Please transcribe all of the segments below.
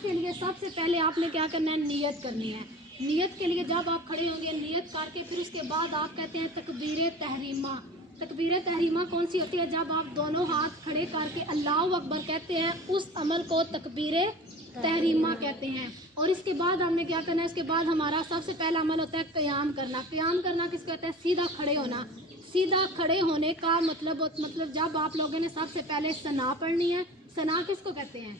नमाज के लिए सबसे पहले आपने क्या करना है, नियत करनी है। नियत के लिए जब आप खड़े होंगे, नियत करके फिर उसके बाद आप कहते हैं तकबीर तहरीमा। तकबीर तहरीमा कौन सी होती है? जब आप दोनों हाथ खड़े करके अल्लाह अकबर कहते हैं, उस अमल को तकबीर तहरीमा कहते हैं। और इसके बाद हमने क्या करना है, इसके बाद हमारा सबसे पहला अमल होता है क़याम करना। क़याम करना किसको कहते हैं? सीधा खड़े होना। सीधा खड़े होने का मतलब जब आप लोगों ने सबसे पहले सना पढ़नी है। सना किसको कहते हैं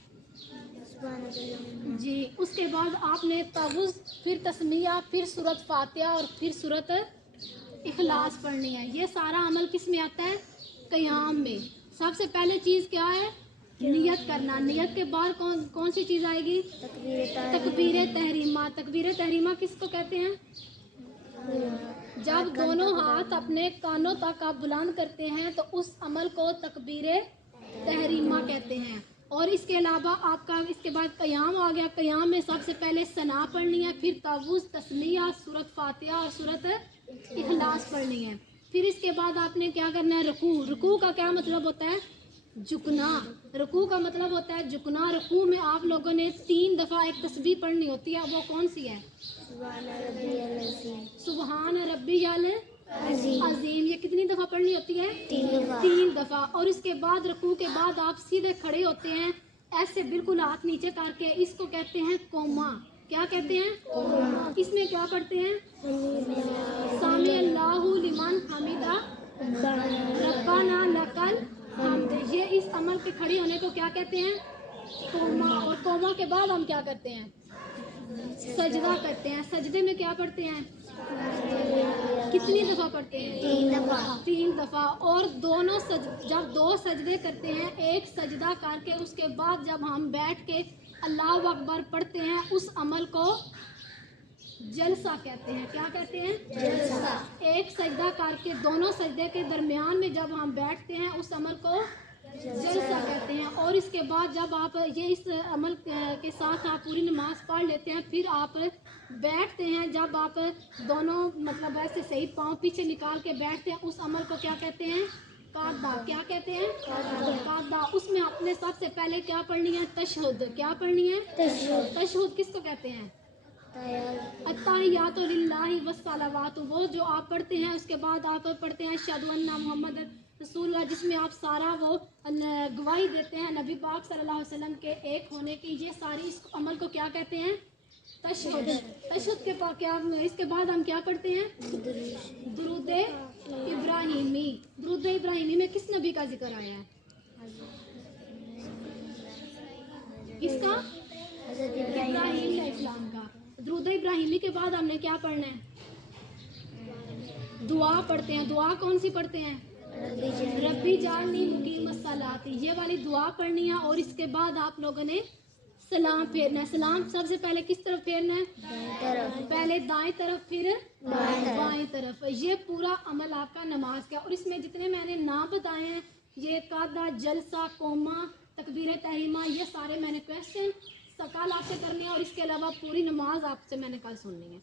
जी? उसके बाद आपने तवुज़, फिर तस्मिया, फिर सूरत फातिहा और फिर सूरत इखलास पढ़नी है। ये सारा अमल किस में आता है? क़याम में। सबसे पहले चीज़ क्या है? नियत करना। नियत के बाद कौन सी चीज़ आएगी? तकबीर तहरीमा। तकबीर तहरीमा किसको कहते हैं? जब दोनों हाथ अपने कानों तक आप बुलंद करते हैं तो उस अमल को तकबीर तहरीमा कहते हैं। और इसके अलावा आपका इसके बाद क़याम आ गया। क़याम में सबसे पहले सना पढ़नी है, फिर तवुज़, तस्मिया, सूरत फातिहा और सूरत इखलास पढ़नी है। फिर इसके बाद आपने क्या करना है? रुकू। रुकू का क्या मतलब होता है? झुकना। रुकू का मतलब होता है झुकना। रुकू में आप लोगों ने 3 दफ़ा एक तस्बीह पढ़नी होती है। वो कौन सी है? सुबहान रब्बियल अजीम। ये कितनी दफ़ा पढ़नी होती है? 3 दफ़ा। और इसके बाद रुकू के बाद आप सीधे खड़े होते हैं, ऐसे बिल्कुल हाथ नीचे करके। इसको कहते हैं कोमा। क्या कहते हैं? कोमा। इसमें क्या पढ़ते हैं? सामी अल्लाहु लिमन हमिदा रब्बाना लकल हम्द। ये इस अमल के खड़े होने को क्या कहते हैं? कोमा। और कोमा के बाद हम क्या करते हैं? सजदा करते हैं। सजदे में क्या पढ़ते हैं? कितनी दफ़ा पढ़ते हैं? 3 दफ़ा। और दोनों जब 2 सजदे करते हैं, एक सजदा करके उसके बाद जब हम बैठ के अल्लाह अकबर पढ़ते हैं, उस अमल को जलसा कहते हैं। क्या कहते हैं? जलसा। एक सजदा करके दोनों सजदे के दरमियान में जब हम बैठते हैं, उस अमल को जलसा कहते हैं। और इसके बाद जब आप ये इस अमल के साथ आप पूरी नमाज पढ़ लेते हैं, फिर आप बैठते हैं। जब आप दोनों मतलब ऐसे सही पाँव पीछे निकाल के बैठते हैं, उस अमल को क्या कहते हैं? कादा। क्या कहते हैं? कादा। उसमें आपने सबसे पहले क्या पढ़नी है? तशहुद। क्या पढ़नी है? तशहुद किसको कहते हैं? अत्ताहियातु लिल्लाहि वस्सलावातु। वो जो आप पढ़ते हैं, उसके बाद आप पढ़ते हैं अशहदु अन्ना मुहम्मद रसूलुल्लाह, जिसमें आप सारा वो गवाही देते हैं नबी पाक सल्लल्लाहु अलैहि वसल्लम के एक होने की। ये सारी इस अमल को क्या कहते हैं? तशहुद। तशहुद के बाद क्या, इसके बाद हम क्या पढ़ते हैं? दुरूद इब्राहिमी। दुरूद इब्राहिमी में किस नबी का जिक्र आया है? किसका? इब्राहिम अलैहिस्सलाम का। दुरूद इब्राहिमी के बाद हमने क्या पढ़ना है? दुआ पढ़ते हैं। दुआ कौन सी पढ़ते हैं? रब्बी जालनी मुकीमस सलाती। ये वाली दुआ पढ़नी है। और इसके बाद आप लोगों ने सलाम फेरना है। सलाम सबसे पहले किस तरफ फेरना है? पहले दाएं तरफ, फिर बाएं तरफ। ये पूरा अमल आपका नमाज का। और इसमें जितने मैंने नाम बताए हैं, ये कादा, जलसा, कोमा, तकबीर तहरीमा, ये सारे मैंने क्वेश्चन कल आपसे करने हैं। और इसके अलावा पूरी नमाज आपसे मैंने कल सुननी है।